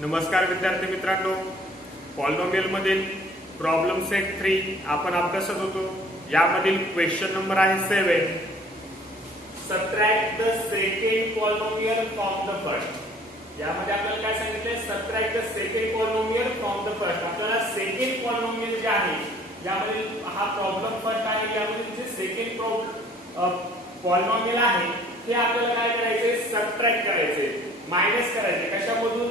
नमस्कार विद्यार्थी मित्रांनो, पॉलिनॉमियल मधील प्रॉब्लेम सेट 3 आपण अभ्यासत होतो। यामधील क्वेश्चन नंबर आहे 7। Subtract the second polynomial from the first. यामध्ये आपल्याला काय सांगितले? Subtract the second polynomial from the first. आपल्याला सेकंड पॉलिनॉमियल जे आहे यामध्ये हा प्रॉब्लेम फर्स्ट आहे, यामध्ये जे सेकंड पॉलिनॉमियल आहे ते आपल्याला काय करायचे? सबट्रॅक्ट करायचे, मायनस करायचे। कशामधून?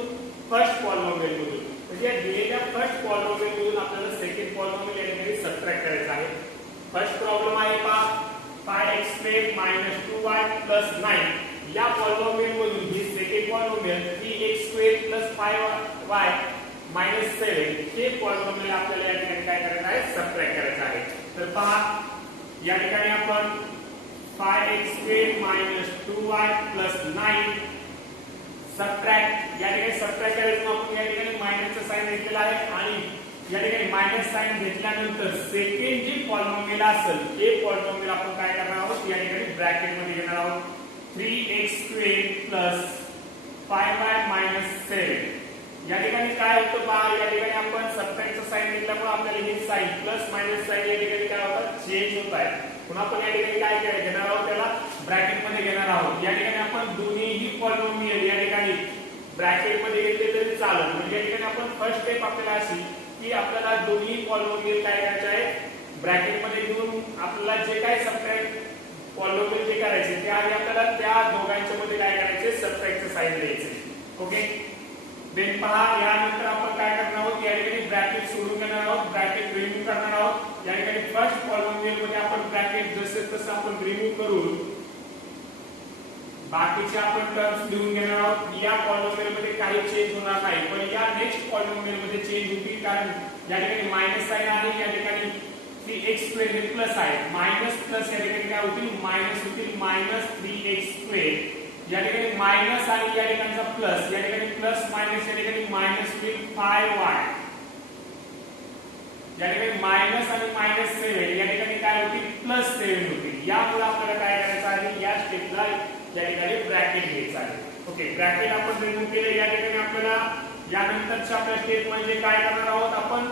फर्स्ट पॉलिनॉमियल मधून। म्हणजे दिलेल्या फर्स्ट पॉलिनॉमियल मधून आपल्याला सेकंड पॉलिनॉमियल यामध्ये सबट्रॅक्ट करायचा आहे। फर्स्ट प्रॉब्लेम आहे पहा, 5x² - 2y + 9 या पॉलिनॉमियल मधून ही सेकंड पॉलिनॉमियल 3x² + 5y - 7 हे पॉलिनॉमियल आपल्याला या ठिकाणी काय करायचं आहे? सबट्रॅक्ट करायचं आहे। तर पहा या ठिकाणी आपण 5x² - 2y + 9 सबट्रॅक्ट या ठिकाणी सबट्रॅक्ट करायचं। आपण या ठिकाणी मायनसचं साइन घेतलेलं आहे आणि या ठिकाणी मायनस साइन घेतल्यानंतर सेकंड जी पॉलिनॉमियल असेल ते पॉलिनॉमियल आपण काय करणार आहोत? या ठिकाणी ब्रॅकेट मध्ये घेणार आहोत। 3x² + 5y - 7 या ठिकाणी काय होतं पहा, या ठिकाणी आपण सबट्रॅक्टचं साइन घेतल्यामुळे आपल्याला हे साइन प्लस मायनस साइन या ठिकाणी काय होतं? चेंज होत आहे। पुन्हा आपण या ठिकाणी काय घेणार आहोत? त्याला ब्रॅकेट मध्ये घेणार आहोत। या ठिकाणी आपण दोन्हीही पॉलिनॉमियल या ठिकाणी ब्रॅकेट मध्ये घेतले तरी चालेल। म्हणजे या ठिकाणी आपण फर्स्ट स्टेप आपल्याला अशी की आपल्याला दोन्ही पॉलिनॉमियल काय करायचे आहे? ब्रॅकेट मध्ये घेऊन आपल्याला जे काय सबट्रॅक्ट पॉलिनॉमियल जे करायचे ते आधी आपल्याला त्या दोघांच्या मध्ये काय करायचे? सबट्रॅक्टचं साइन द्यायचे। ओके, देन पहा यानंतर आपण काय करणार आहोत? या ठिकाणी ब्रॅकेट सोडून घेणार आहोत, ब्रॅकेट रिमूव्ह करणार आहोत। या ठिकाणी फर्स्ट पॉलिनॉमियल मध्ये आपण ब्रॅकेट जसे तसं आपण रिमूव्ह करून बाकीचे आपण टर्म्स लिहून घेणार आहोत। या पॉलिनॉमियल मध्ये काही चेंज होणार नाही, पण या नेक्स्ट पॉलिनॉमियल मध्ये चेंज होतील, कारण या ठिकाणी मायनस साइन आहे, या ठिकाणी 3x² हे प्लस आहे, मायनस प्लस या ठिकाणी काय होतील? मायनस होतील, -3x²। या ठिकाणी मायनस आणि या ठिकाणचा प्लस, या ठिकाणी प्लस मायनस या ठिकाणी मायनस होईल 5y। या ठिकाणी मायनस आणि -7 या ठिकाणी काय होतील? +7 होतील। यामुळे आपल्याला काय करायचं आहे? या स्टेपला या ठिकाणी ब्रॅकेट घ्यायचा आहे। ओके, ब्रॅकेट आपण रिमूव्ह केले। या ठिकाणी आपल्याला यानंतरच्या आपल्या स्टेप म्हणजे काय करणार आहोत? आपण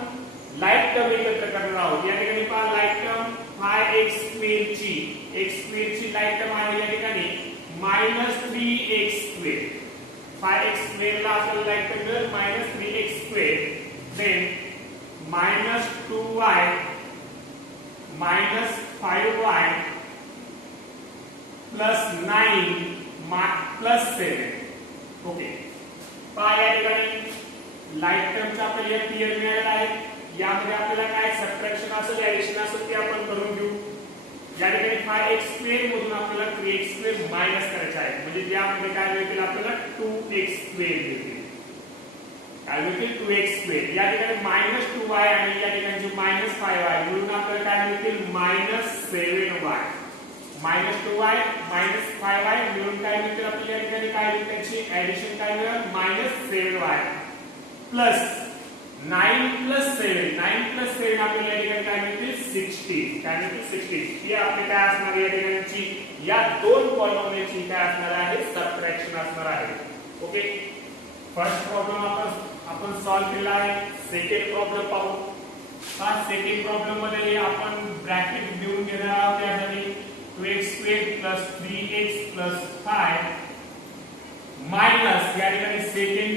लाईट टर्म एकत्र करणार आहोत। या ठिकाणी पहा लाईट टर्म 5x² ची x² ची लाईट टर्म आहे या ठिकाणी -3x²। 5x² ला आपल्याला लाईट टर्म मिळेल -3x²। Then -2y -5y +9 +7। Okay, पहा या ठिकाणी लाईट टर्मचा आपल्याला क्लिअर मिळालेला आहे। यामध्ये आपल्याला काय सबट्रॅक्शन असेल, ऍडिशन असेल ते आपण करून घेऊ। या ठिकाणी 5x² मधून आपल्याला 3x² मायनस करायचे आहे, म्हणजे यामध्ये काय मिळतील? आपल्याला 2x² मिळतील। काय मिळतील? 2x²। या ठिकाणी -2y आणि या ठिकाणी -5y मिळून आपल्याला काय मिळतील? -7y। -2y -5y मिळून काय मिळतील? आपल्याला या ठिकाणी काय मिळेल? त्याची ऍडिशन काय मिळेल? -7y प्लस 9 + 7 9 + 7 आपल्याला या ठिकाणी काय मिळतील? 16। काय मिळतील? 16। ही आपली काय असणार या ठिकाणची या दोन पॉलिनॉमियलची काय असणार आहे? सबट्रॅक्शन असणार आहे। ओके, फर्स्ट प्रॉब्लेम आपण सॉल्व्ह केला आहे। सेकंड प्रॉब्लेम पाहू। हा सेकंड प्रॉब्लेम मध्ये आपण ब्रॅकेट घेऊन घेणार आहोत। यासाठी 2x² + 3x + 5 मायनस या ठिकाणी second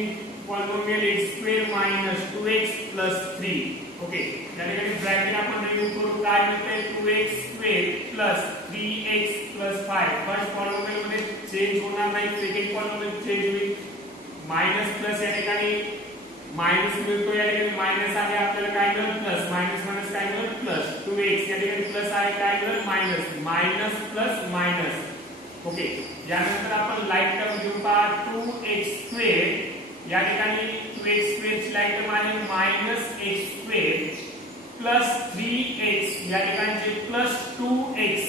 polynomial x² - 2x + 3। Okay, या ठिकाणी ब्रॅकेट आपण रिमूव्ह करू। काय मिळते? 2x² + 3x + 5 फर्स्ट पॉलिनॉमियल मध्ये चेंज होणार नाही, सेकंड पॉलिनॉमियल चेंज होईल। मायनस प्लस या ठिकाणी मायनस मिळतो, या ठिकाणी मायनस आहे, आपल्याला काय मिळेल? प्लस मायनस मायनस काय मिळेल? प्लस 2x या ठिकाणी प्लस आहे, काय मिळेल? Minus plus minus. ओके, यानंतर आपण लाईट टर्म घेऊ पहा 2x² या ठिकाणी 2x² ची लाईट टर्म आहे -x² + 3x या ठिकाणी +2x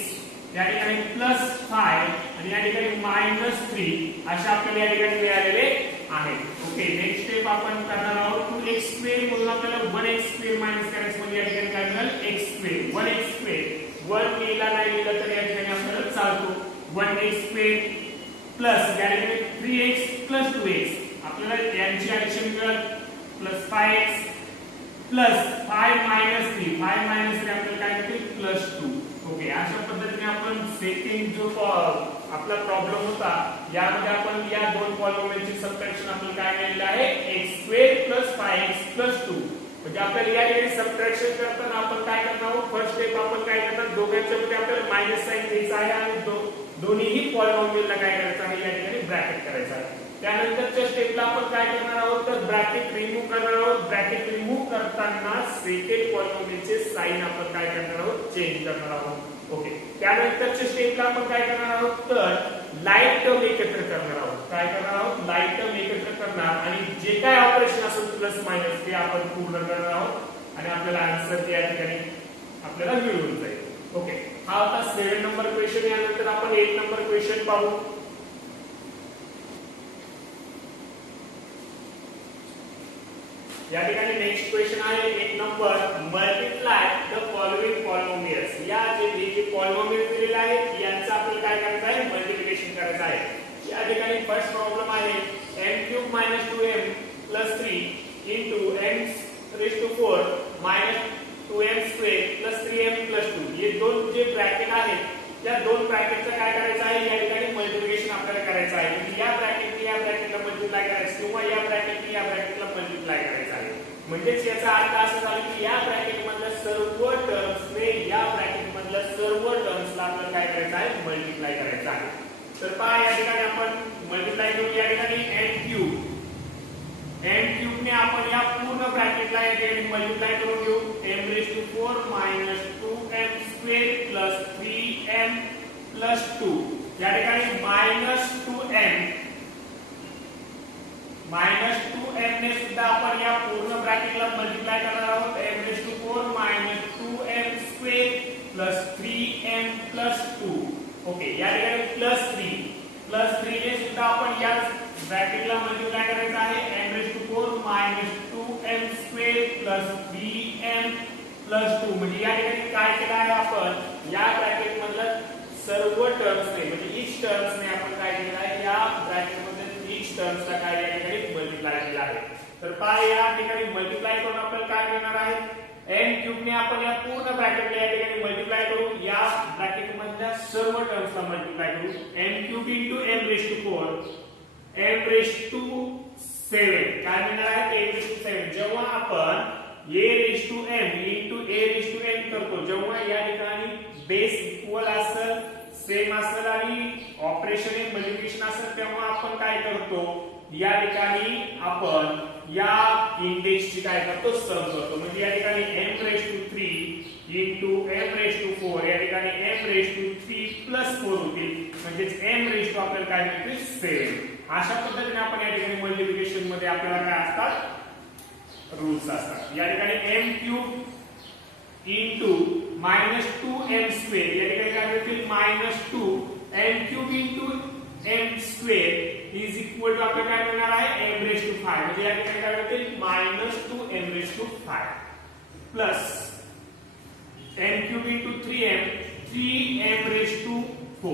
या ठिकाणी +5 आणि या ठिकाणी -3 अशा आपल्याला या ठिकाणी मिळालेले आहे। ओके, नेक्स्ट स्टेप आपण करणार आहोत। 2x² मधून आपल्याला 1x² मायनस करायचं, म्हणजे या ठिकाणी काय मिळेल? x²। 1x² 1 लिहिला नाही लिहिला तर या ठिकाणी आपल्याला चालतो। 1x² प्लस या ठिकाणी 3x + 2x आपल्याला यांची addition 5x plus 5 minus 3 5 minus 3 आपल्याला काय मिळेल प्लस 2. ओके, अशा पद्धतीने आपण सेकंड जो आपला प्रॉब्लेम होता यामध्ये आपण या दोन पॉलिनॉमियलची सबट्रॅक्शन आपल्याला काय मिळालेलं आहे x² + 5x + 2. म्हणजे आपल्याला या ठिकाणी सबट्रॅक्शन करताना आपण काय करणार आहोत फर्स्ट स्टेप आपण काय करणार दोघांच्या मध्ये आपल्याला मायनस साइन द्यायचा आहे आणि दोन्हीही पॉलिनॉमियलला काय करायचं आहे या ठिकाणी ब्रॅकेट करायचा आहे. त्यानंतरच्या स्टेपला आपण काय करणार आहोत तर ब्रॅकेट रिमूव्ह करणार आहोत. ब्रॅकेट रिमूव्ह करताना सेकंड पॉलिनॉमियलचे साइन आपण काय करणार आहोत चेंज करणार आहोत. ओके, त्यानंतरच्या स्टेपला आपण काय करणार आहोत तर लाईट टर्म एकत्र करणार आहोत. काय करणार आहोत लाईट टर्म एकत्र करणार आणि जे काय ऑपरेशन असेल प्लस मायनस ते आपण पूर्ण करणार आहोत आणि आपल्याला आन्सर या ठिकाणी आपल्याला मिळून जाईल. ओके, हा होता 7 नंबर क्वेश्चन. यानंतर आपण 8 नंबर क्वेश्चन पाहू. या ठिकाणी नेक्स्ट क्वेश्चन आहे 8 number multiply the following polynomials. या जे पॉलिनॉमियल दिलेले आहेत यांचं आपल्याला काय करायचं आहे मल्टिप्लिकेशन करायचं आहे. या ठिकाणी फर्स्ट प्रॉब्लेम आहे m³ - 2m + 3 m⁴ - 2m² + 3m + 2. हे दोन जे ब्रॅकेट आहेत या दोन ब्रॅकेटचं काय करायचं आहे या ठिकाणी मल्टिप्लिकेशन आपल्याला करायचं आहे. म्हणजे या ब्रॅकेटने या ब्रॅकेटला मल्टिप्लाय करायचं किंवा या ब्रॅकेटने या ब्रॅकेटला मल्टिप्लाय करायचं आहे. म्हणजेच याचा अर्थ असा झाला की या ब्रॅकेट मधल्या सर्व टर्म्सने या ब्रॅकेट मधल्या सर्व टर्म्सला आपल्याला काय करायचं आहे मल्टिप्लाय करायचं आहे. तर पहा या ठिकाणी आपण मल्टिप्लाय करू. या ठिकाणी m³ ने आपण या पूर्ण ब्रॅकेटला या ठिकाणी मल्टिप्लाय करून घेऊ. m⁴ - 2m² + 3m + 2. या ठिकाणी -2m ने सुद्धा आपण या पूर्ण ब्रॅकेटला मल्टिप्लाय करणार आहोत. m⁴ - 2m² + 3m + 2. ओके, या ठिकाणी +3 ने सुद्धा आपण या ब्रॅकेटला मल्टिप्लाय करायचं आहे. m⁴ - 2m² + 3m + 2. म्हणजे या ठिकाणी काय केलं आहे आपण या ब्रॅकेट मधल्या सर्व टर्म्सने म्हणजे ईच टर्म्सने आपण काय केलं आहे या ब्रॅकेट मध्ये ईच टर्म्सला काय या ठिकाणी मल्टिप्लाय केलं आहे. तर पहा या ठिकाणी मल्टिप्लाय करून आपल्याला काय मिळणार आहे m³ ने आपण या पूर्ण ब्रॅकेटला या ठिकाणी मल्टिप्लाय करू. या ब्रॅकेट मधल्या सर्व टर्म्सला मल्टिप्लाय करू. m³ m⁴ काय मिळणार आहे m⁴. जेव्हा आपण a⁴m करतो जेव्हा या ठिकाणी बेस इक्वल असेल सेम असेल आणि ऑपरेशन इन मल्टिप्लिकेशन असेल तेव्हा आपण काय करतो या ठिकाणी आपण या इंडेक्सची काय करतो सम करतो. म्हणजे या ठिकाणी m⁴ m⁴ या ठिकाणी m⁴ + 4 होतील. म्हणजे m⁴ आपल्याला काय मिळते 7. अशा पद्धतीने आपण या ठिकाणी मल्टिप्लिकेशन मध्ये आपल्याला काय असतात रूल्स असतात. या ठिकाणी m³ * -2m² या ठिकाणी काय मिळतील -2 m³ * m² is equal to आपल्याला काय मिळणार आहे m⁵. म्हणजे या ठिकाणी काय मिळतील -2m⁵ plus m³ * 3m 3m⁴.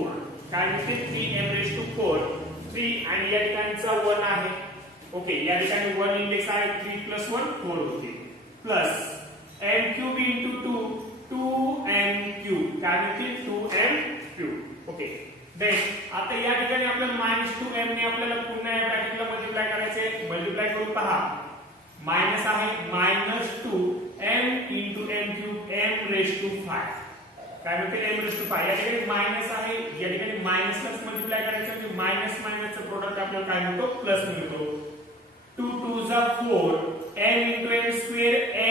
काय मिळते 3m⁴. 3 आणि या ठिकाणचा 1 आहे. ओके, या ठिकाणी 1 इंडेक्स आहे 3 + 1 4 होते प्लस m³ * 2 2m³ काय मिळते 2m³. ओके, देन आता या ठिकाणी आपल्याला -2m ने आपल्याला पुन्हा या ब्रॅकेटला मल्टिप्लाय करायचे. मल्टिप्लाय करून पहा मायनस आहे -2m * m⁵ काय म्हणते m⁵. या ठिकाणी मायनस आहे या ठिकाणी मायनसलाच मल्टिप्लाय करायचं म्हणजे मायनस मायनसचं प्रोडक्ट आपल्याला काय मिळतो प्लस मिळतो. 2 2 4 m * m²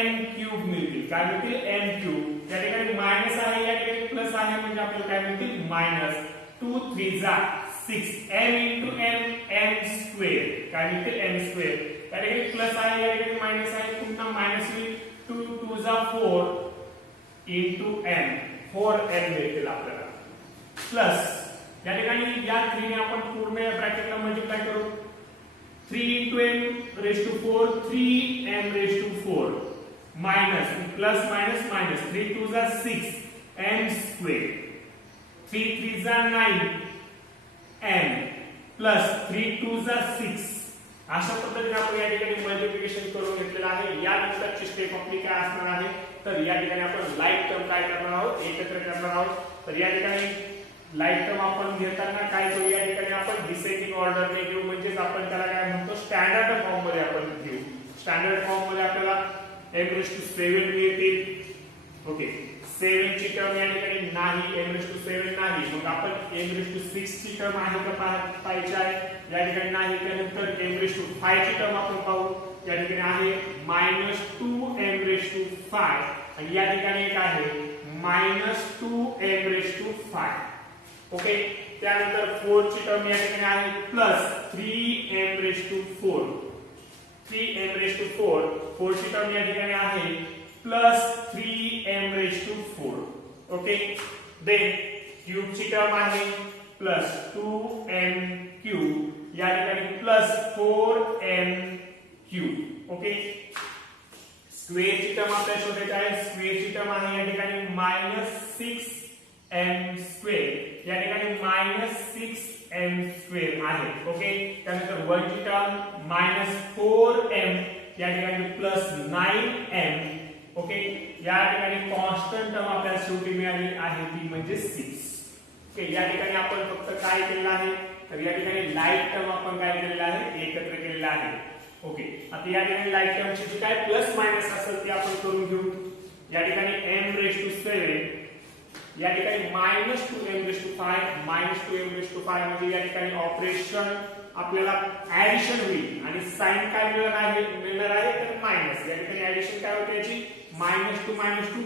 m³ मिळतील. काय मिळतील m³. या ठिकाणी मायनस आहे या ठिकाणी प्लस आहे म्हणजे आपल्याला काय मिळतील मायनस 2 3 6 m * m m². काय मिळतील m². या ठिकाणी प्लस आहे या ठिकाणी मायनस आहे पुन्हा मायनस होईल 2 2 4 m 4m मिळतील आपल्याला प्लस या ठिकाणी या 3 ने आपण पूर्ण या ब्रॅकेटला मल्टिप्लाय करू. 3 * m⁴ 3m⁴ minus plus minus minus 3 2 6 m². 3 3 9 m plus 3 2 6 अशा पद्धतीने आपण या ठिकाणी मल्टिप्लिकेशन करून घेतलेलं आहे. यानंतरची स्टेप आपली काय असणार आहे, तर या ठिकाणी आपण लाईक टर्म काय करणार आहोत, एकत्र करणार आहोत. तर या ठिकाणी लाईक टर्म आपण घेताना काय करू, या ठिकाणी आपण डिसेंडिंग ऑर्डरने घेऊ, म्हणजेच आपण त्याला काय म्हणतो स्टँडर्ड फॉर्म मध्ये आपण घेऊ. स्टँडर्ड फॉर्म मध्ये आपल्याला m⁷ मिळतील. ओके, 7 ची टर्म या ठिकाणी नाही, m⁷ नाही, मग आपण m⁶ ची टर्म आहे का पाहायची आहे, या ठिकाणी नाही. त्यानंतर m⁵ ची टर्म आपण पाहू, या ठिकाणी आहे -2m⁵ आणि या ठिकाणी एक आहे -2m⁵. ओके, त्यानंतर 4 ची टर्म या ठिकाणी आहे +3m⁴. 3m⁴, 4 ची टर्म या ठिकाणी आहे +3m⁴. ओके, देन क्यूब ची टर्म आहे +2m³, या ठिकाणी +4m³. ओके, स्क्वेअर ची टर्म आपल्याला शोधायची आहे. स्क्वेअर ची टर्म आहे या ठिकाणी -6m², या ठिकाणी -6m² आहे. ओके, त्यानंतर 1 ची टर्म -4m, या ठिकाणी +9m. ओके, या ठिकाणी कॉन्स्टंट टर्म आपल्याला शेवटी मिळाली आहे ती म्हणजे 6. ओके, या ठिकाणी आपण फक्त काय केलेलं आहे, तर या ठिकाणी लाईक टर्म आपण काय केलेलं आहे, एकत्र केलेलं आहे. ओके, आता या ठिकाणी लाईक टर्मची जी काय प्लस मायनस असेल ते आपण करून घेऊ. या ठिकाणी m⁷, या ठिकाणी -2m⁵, म्हणजे या ठिकाणी ऑपरेशन आपल्याला ऍडिशन होईल आणि साइन काय मिळणार आहे, तर मायनस. या ठिकाणी ऍडिशन काय होते याची, -2 -2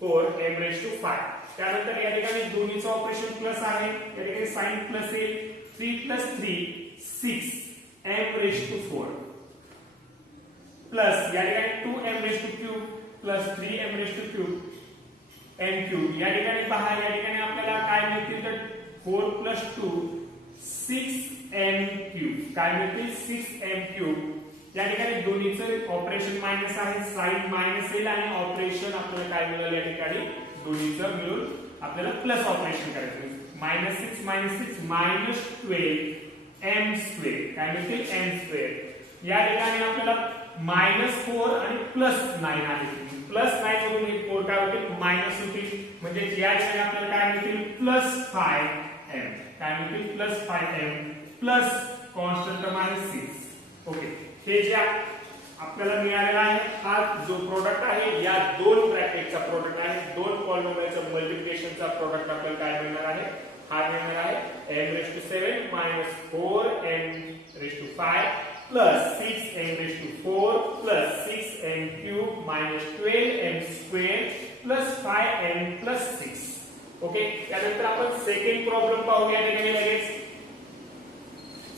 -4m⁵. त्यानंतर या ठिकाणी दोन्हीचं ऑपरेशन प्लस आहे, या ठिकाणी साइन प्लस येईल. 3 + 3 6m⁴ प्लस या ठिकाणी 2m³ प्लस 3m³ m³. या ठिकाणी पहा, या ठिकाणी आपल्याला काय मिळतील, तर 4 + 2 6m³. काय मिळतील, 6m³. या ठिकाणी दोन्हीचं ऑपरेशन मायनस आहे, साइन मायनस येईल आणि ऑपरेशन आपल्याला काय मिळेल, या ठिकाणी दोन्हीचं मिळून आपल्याला प्लस ऑपरेशन करायचं. -6 - 6 -12m², काय मिळतील, m². या ठिकाणी आपल्याला -4 आणि +9 आहे. +9 मधून हे 4 काय होतील, मायनस होतील, म्हणजे या ठिकाणी आपल्याला काय मिळतील, +5m. काय मिळतील, +5m प्लस कॉन्स्टंट टर्म आहे 6. ओके, हे जे आपल्याला मिळालेला आहे हा जो प्रोडक्ट आहे, या दोन ब्रॅकेटचा प्रोडक्ट आहे, दोन पॉलिनॉमियलचा मल्टिप्लिकेशनचा प्रोडक्ट आपल्याला काय मिळणार आहे, हा मिळणार आहे m⁷ - 4m⁵ plus 6m⁴ plus 6m³ minus 12m² plus 5m plus 6. Okay, त्यानंतर आपण सेकंड प्रॉब्लेम पाहूया लगेच.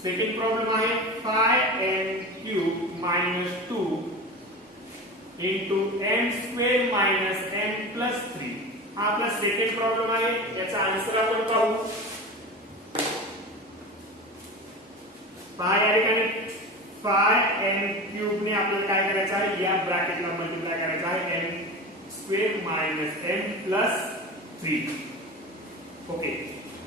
सेकंड प्रॉब्लेम आहे 5m³ minus 2 into m² minus m plus 3. हा आपला सेकंड प्रॉब्लेम आहे. याचा आन्सर आपण पाहू. पहा या ठिकाणी 5m³ ने आपल्याला काय करायचं आहे, या ब्रॅकेटला मल्टिप्लाय करायचं आहे m² minus m plus 3. Okay,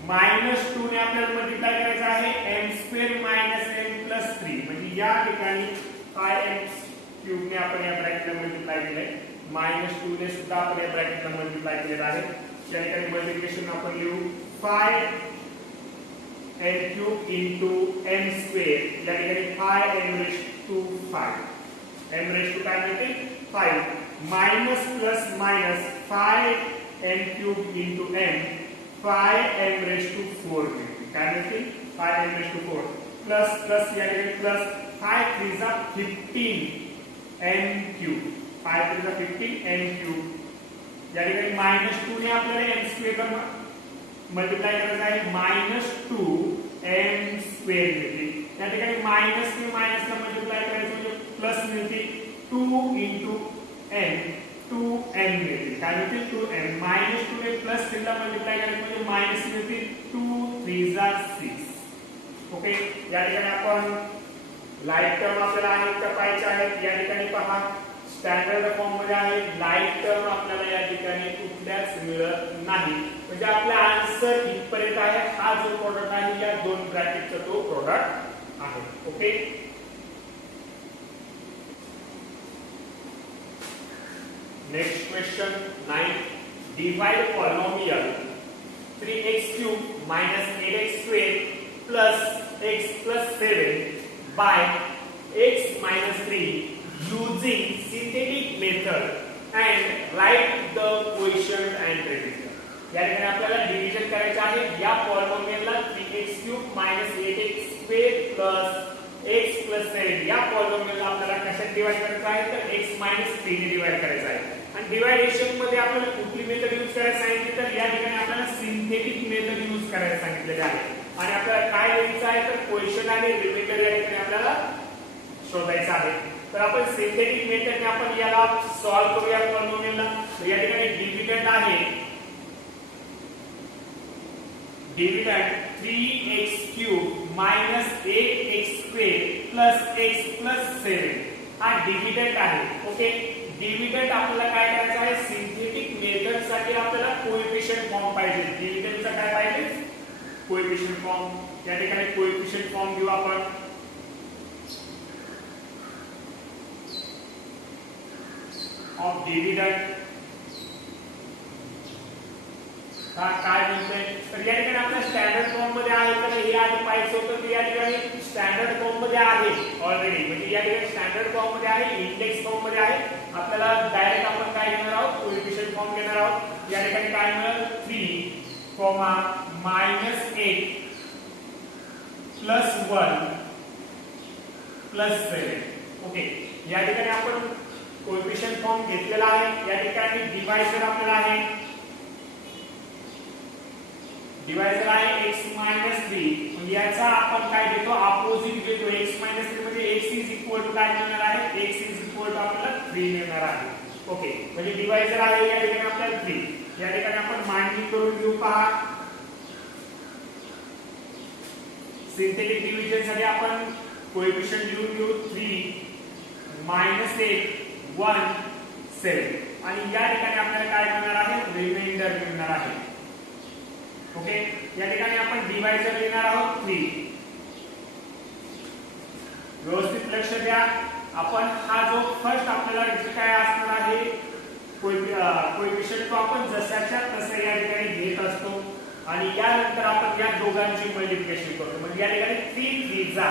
-2 ने आपल्याला मल्टिप्लाय करायचं आहे m² minus m plus 3. म्हणजे या ठिकाणी 5m³ ने आपण या ब्रॅकेटला मल्टिप्लाय केलंय, -2 ने सुद्धा आपण या ब्रॅकेटला मल्टिप्लाय केलेलं आहे. या ठिकाणी मल्टिप्लिकेशन आपण लिहू 5m³ into m². या ठिकाणी 5m⁵. m⁵ काय मिळते, 5 minus plus minus 5m³ into m 5m⁴ मिळते. काय मिळते, 5m⁴ प्लस प्लस या ठिकाणी प्लस 5 3 = 15m³. 5 3 = 15m³. या ठिकाणी -2 ने आपल्याला m² मल्टिप्लाय करायचं आहे -2m² मिळते. या ठिकाणी मायनस ने मायनसला मल्टिप्लाय करायचं म्हणजे प्लस मिळते 2 into m 2m मिळते. काय मिळते, 2m. -2 ने प्लस 3 ला मल्टिप्लाय करायचं म्हणजे मायनस मिळते 2 3 = 6. ओके, या ठिकाणी आपण लाईक टर्म आपल्याला आहेत का पाहायचे आहेत. या ठिकाणी पहा स्टँडर्ड फॉर्म मध्ये आहे, लाईक टर्म आपल्याला या ठिकाणी कुठल्याच मिळत नाही. म्हणजे आपला आन्सर इथपर्यंत आहे. हा जो प्रोडक्ट आहे या दोन ब्रॅकेटचा तो प्रोडक्ट आहे. Okay. Next question 9. Divide polynomial 3x³ minus 8x² plus x plus 7 by x minus 3 using synthetic method and write the quotient and remainder. या ठिकाणी आपल्याला डिव्हिजन करायचं आहे. या पॉलिनोमियलला 3x³ minus 8x² plus x plus 7 या पॉलिनोमियलला आपल्याला कशात डिवाइड करायचं आहे तर x minus 3 ने डिवाइड करायचं आहे. आणि डिवायडेशन मध्ये आपल्याला कुठली मेथड यूज करायला सांगितली तर या ठिकाणी आपल्याला सिंथेटिक मेथड यूज करायला सांगितलेले आहे. आणि आपल्याला काय लिहायचं आहे तर क्वेश्चन आणि रिमाइंडर या ठिकाणी आपल्याला शोधायचं आहे. तर आपण सिंथेटिक मेथडने आपण याला सॉल्व्ह करूया पॉलिनोमियलला. तर या ठिकाणी डिव्हिडंड आहे, dividend 3x³ minus 8x² plus x plus 7 हा डिव्हिडंड आहे. ओके. डिव्हिडंड आपल्याला काय करायचं आहे सिंथेटिक मेथड साठी आपल्याला कोएफिशिएंट फॉर्म पाहिजे. डिव्हिडंडचा काय पाहिजे कोएफिशिएंट फॉर्म. या ठिकाणी कोएफिशिएंट फॉर्म घेऊ आपण. ऑफ डिव्हिडंड हा काय म्हणतोय तर या ठिकाणी आपल्या स्टँडर्ड फॉर्म मध्ये आहे तर हे आधी पाहिजे होतं ते या ठिकाणी स्टँडर्ड फॉर्म मध्ये आहे ऑलरेडी. म्हणजे या ठिकाणी स्टँडर्ड फॉर्म मध्ये आहे, इंडेक्स फॉर्म मध्ये आहे. आपल्याला डायरेक्ट आपण काय घेणार आहोत कोएफिशिएंट फॉर्म घेणार आहोत. या ठिकाणी काय मिळेल 3, -8 + 1 + 7. ओके. या ठिकाणी आपण कोएफिशिएंट फॉर्म घेतलेला आहे. या ठिकाणी डिवायझर आपल्याला आहे, डिवायझर आहे x - 3. म्हणजे याचा आपण काय घेतो अपोजिट घेतो. x - 3 म्हणजे x काय मिळणार आहे x आपल्याला 3 मिळणार आहे. ओके. म्हणजे डिवायझर आहे या ठिकाणी आपल्याला 3. या ठिकाणी आपण मांडणी करून घेऊ. पहा सिंथेटिक डिव्हिजन साठी आपण कोएफिशिएंट लिहून घेऊ 3 -8 1 7 आणि या ठिकाणी आपल्याला काय मिळणार आहे रिमाइंडर मिळणार आहे. ओके. या ठिकाणी आपण डिवायझर लिहिणार आहोत 3. व्यवस्थित लक्ष द्या. आपण हा जो फर्स्ट आपल्याला जे काय असणार आहे कोएफिशिएंट तो आपण जशाच्या तसं या ठिकाणी घेत असतो आणि यानंतर आपण या दोघांची मल्टिप्लिकेशन करतो. म्हणजे या ठिकाणी 3 3 चा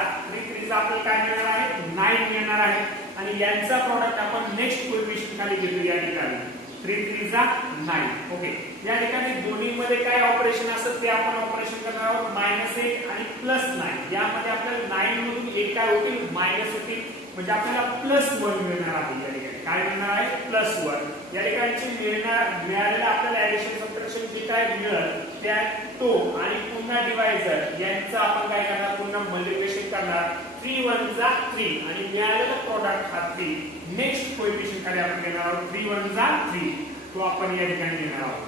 आपल्याला काय मिळणार आहे 9 मिळणार आहे. आणि यांचा प्रॉडक्ट आपण नेक्स्ट कोएफिशिएंट खाली घेतो. या ठिकाणी 3 3 9. ओके. या ठिकाणी दोन्ही मध्ये काय ऑपरेशन असतं ते आपण ऑपरेशन करणार आहोत -8 आणि +9. यामध्ये आपल्याला 9 मधून 1 काय होतील मायनस होतील. म्हणजे आपल्याला +1 मिळणार आहे. या ठिकाणी काय मिळणार आहे +1. या ठिकाणी मिळालेलं आपल्याला ऍडिशन सबट्रॅक्शन जे काय मिळेल त्या तो आणि पुन्हा डिवायझर यांचं आपण काय करणार पुन्हा मल्टिप्लिकेशन करणार. 3 1 3 आणि मिळालेला प्रॉडक्ट हा 3 नेक्स्ट कोएफिशिएंट खाली आपण घेणार आहोत 3 1 3 तो आपण या ठिकाणी घेणार आहोत.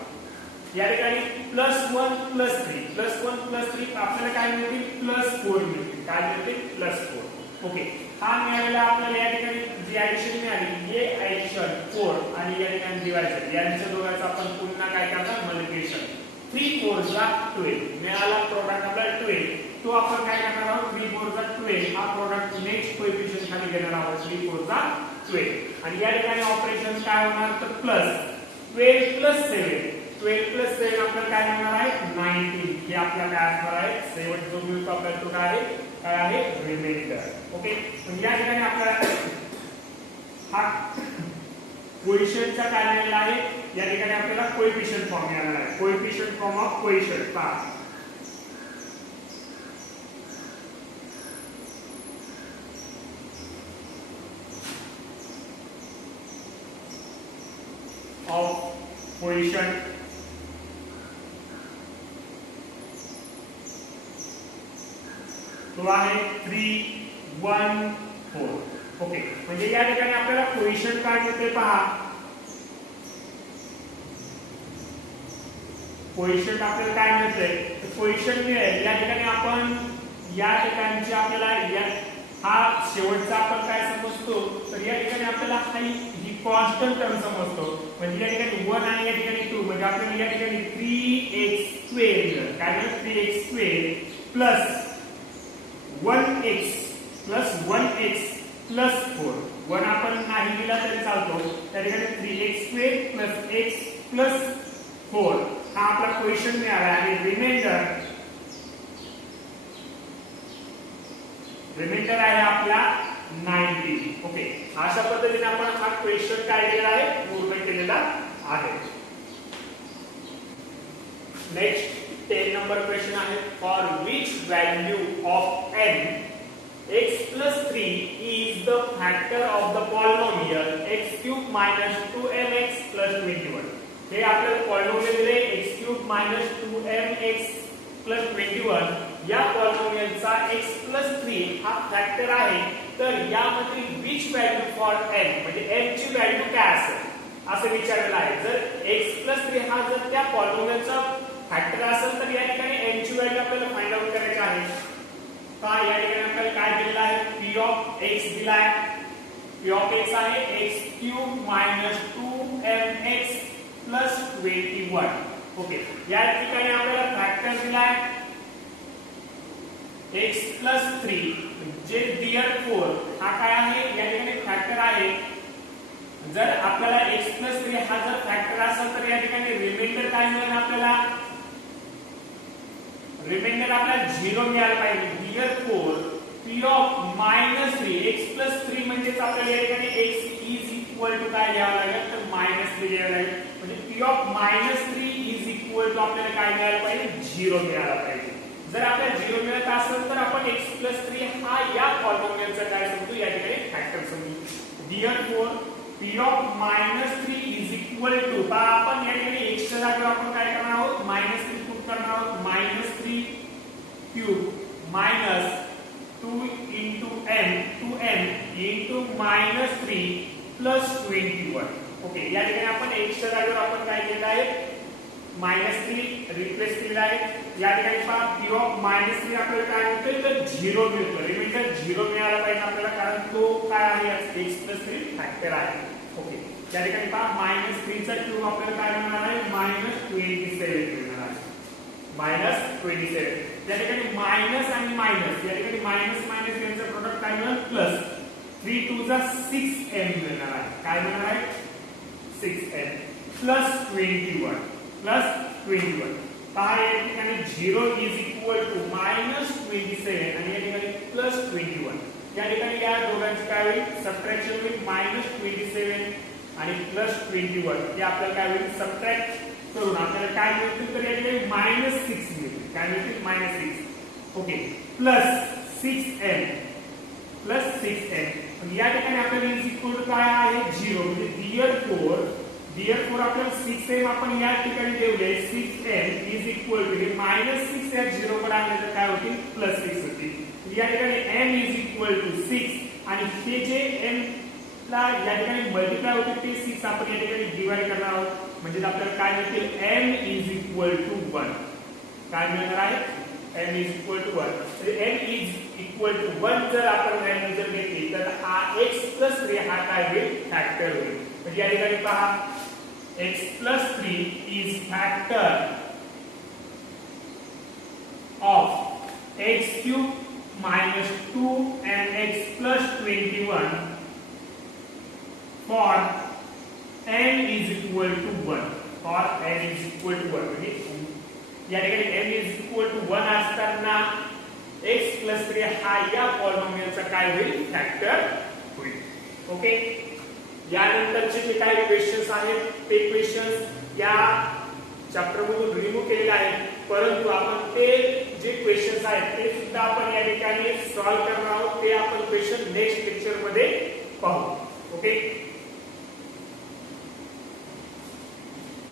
या ठिकाणी +1 +3 +1 +3 आपल्याला काय मिळतील +4 मिळतील. काय मिळतील +4. ओके. हा मिळालेला आपल्याला या ठिकाणी जी ऍडिशन मिळाली हे ऍडिशन 4 आणि या ठिकाणी डिवायझर यांच्या दोघांचं आपण पुन्हा काय करणार मल्टिप्लिकेशन. 3 4 12 मिळाला प्रॉडक्ट आपल्याला 12 तो आपण काय करणार आहोत 3 4 12 हा प्रॉडक्ट नेक्स्ट कोएफिशिएंट खाली घेणार आहोत 3 4 12. आणि या ठिकाणी ऑपरेशन काय होणार तर +12 + 7 12 + 7 आपल्याला काय मिळणार आहे 19. हे आपल्याला काय असणार आहे 7 जो मिळतो आपल्याला तो काय आहे रिमाइंडर. ओके. म्हणजे या ठिकाणी आपल्याला हा कोएफिशिएंटचा काय मिळाला आहे या ठिकाणी आपल्याला कोएफिशिएंट फॉर्म मिळाला आहे. कोएफिशिएंट फॉर्म ऑफ कोएफिशिएंट पहा ऑफ कोएफिशिएंट तो आहे 3 1 4. ओके. म्हणजे या ठिकाणी आपल्याला कोएफिशिएंट काय मिळते पहा. कोएफिशिएंट आपल्याला काय मिळते कोएफिशिएंट मिळेल. या ठिकाणी आपण या ठिकाणची आपल्याला या हा शेवटचा आपण काय समजतो, तर या ठिकाणी आपल्याला ही कॉन्स्टंट टर्म समजतो, म्हणजे या ठिकाणी 1 आणि या ठिकाणी 2, म्हणजे आपल्याला या ठिकाणी 3x स्क्वेअर काय मिळेल, 3x square plus 1x plus 4. 1 आपण नाही दिला तरी चालतो, त्या ठिकाणी 3x square plus x plus 4 हा आपला क्वेश्चन मिळाला. आणि रिमाइंडर आहे आपला 90. ओके, अशा पद्धतीने आपण हा क्वेश्चन काय केलेला आहे, पूर्ण केलेला आहे. नेक्स्ट 10 नंबर क्वेश्चन आहे, for which value of n x plus 3 is the factor of the polynomial x cube minus 2mx plus 21. हे आपल्याला पॉलिनोमियल दिले x cube minus 2mx plus 21. या पॉलिनोमियलचा x plus 3 हा फॅक्टर आहे. तर यामध्ये which value for n म्हणजे n ची व्हॅल्यू काय असेल असं विचारलेलं आहे. जर x plus 3 हा जर त्या पॉलिनोमियलचा फॅक्टर असेल तर या ठिकाणी n ची व्हॅल्यू आपल्याला फाइंड आउट करायची आहे. का या ठिकाणी आपल्याला काय दिलेलं आहे, p ऑफ x दिला आहे. p ऑफ x आहे x cube minus 2mx plus 21. Okay, या ठिकाणी आपल्याला फॅक्टर दिला आहे x plus 3 जे therefore हा काय आहे, या ठिकाणी फॅक्टर आहे. जर आपल्याला x plus 3 हा जर फॅक्टर असेल तर या ठिकाणी रिमाइंडर काय मिळेल आपल्याला, रिमाइंडर आपल्याला 0 मिळाला पाहिजे. therefore p of -3 x plus 3 म्हणजे आपल्याला या ठिकाणी x is equal to काय घ्यावं लागेल, तर -3 घ्यावं लागेल. म्हणजे p of -3 is equal to आपल्याला काय मिळाला पाहिजे, 0 मिळाला पाहिजे. जर आपल्याला 0 मिळत असेल तर आपण x plus 3 हा या पॉलिनोमियलचा काय समजू, या ठिकाणी फॅक्टर समजू. therefore p of -3 is equal to आपण या ठिकाणी x च्या जागेवर आपण काय करणार आहोत, -3 पुट करणार आहोत. -3 cube minus 2 into n 2n into -3 plus 21. Okay, या ठिकाणी आपण x च्या जागेवर आपण काय केलं आहे, -3 रिप्लेस केलेला आहे. या ठिकाणी पहा p ऑफ -3 आपल्याला काय मिळतं, तर 0 मिळतं. रिमाइंडर 0 मिळाला पाहिजे आपल्याला, कारण तो काय आहे, x plus 3 फॅक्टर आहे. ओके, या ठिकाणी पहा -3 चा क्यूब आपल्याला काय मिळणार आहे, -27 मिळणार आहे. -27. या ठिकाणी मायनस आणि मायनस, या ठिकाणी मायनस मायनस यांचं प्रोडक्ट काय मिळेल, प्लस 3 2 जा 6n मिळणार आहे. काय मिळणार आहे, 6n प्लस 21 पहा या ठिकाणी 0 इज इक्वल टू -27 आणि या ठिकाणी प्लस 21. या ठिकाणी या दोघांची काय होईल, सबट्रॅक्शन होईल. -27 आणि प्लस 21 हे आपल्याला काय होईल, सबट्रॅक्ट करून आपल्याला काय मिळतील, तर या ठिकाणी -6 मिळतील. काय मिळतील, -6. ओके, प्लस 6n या ठिकाणी आपल्याला इज इक्वल टू काय आहे, 0. म्हणजे therefore आपल्याला 6m आपण या ठिकाणी ठेवले, 6n इज इक्वल टू हे -6 या 0 कडे आणले तर काय होतील, +6 होतील. या ठिकाणी n इज इक्वल टू 6 आणि हे जे n ला या ठिकाणी मल्टिप्लाय होते ते 6 आपण या ठिकाणी डिवाइड करणार आहोत. म्हणजे आपल्याला काय मिळतील, m इज इक्वल टू 1. काय मिळणार आहे, m इज इक्वल टू 1. तर m इज इक्वल टू 1 जर आपण व्हॅल्यू जर घेतली तर हा x plus 3 हा काय होईल, फॅक्टर होईल. म्हणजे या ठिकाणी पहा x plus 3 is factor of x cube minus 2 and x plus 21 for n is equal to 1. For n is equal to 1. म्हणजे या ठिकाणी n is equal to 1 असताना x plus 3 हा या पॉलिनोमियलचा काय होईल, फॅक्टर होईल. ओके, यानंतरचे जे काही क्वेश्चन्स आहेत ते क्वेश्चन्स या चॅप्टर मधून रिमूव्ह केलेले आहेत, परंतु आपण ते जे क्वेश्चन्स आहेत ते सुद्धा आपण या ठिकाणी सॉल्व्ह करणार आहोत. ते आपण क्वेश्चन नेक्स्ट लेक्चर मध्ये पाहू. ओके.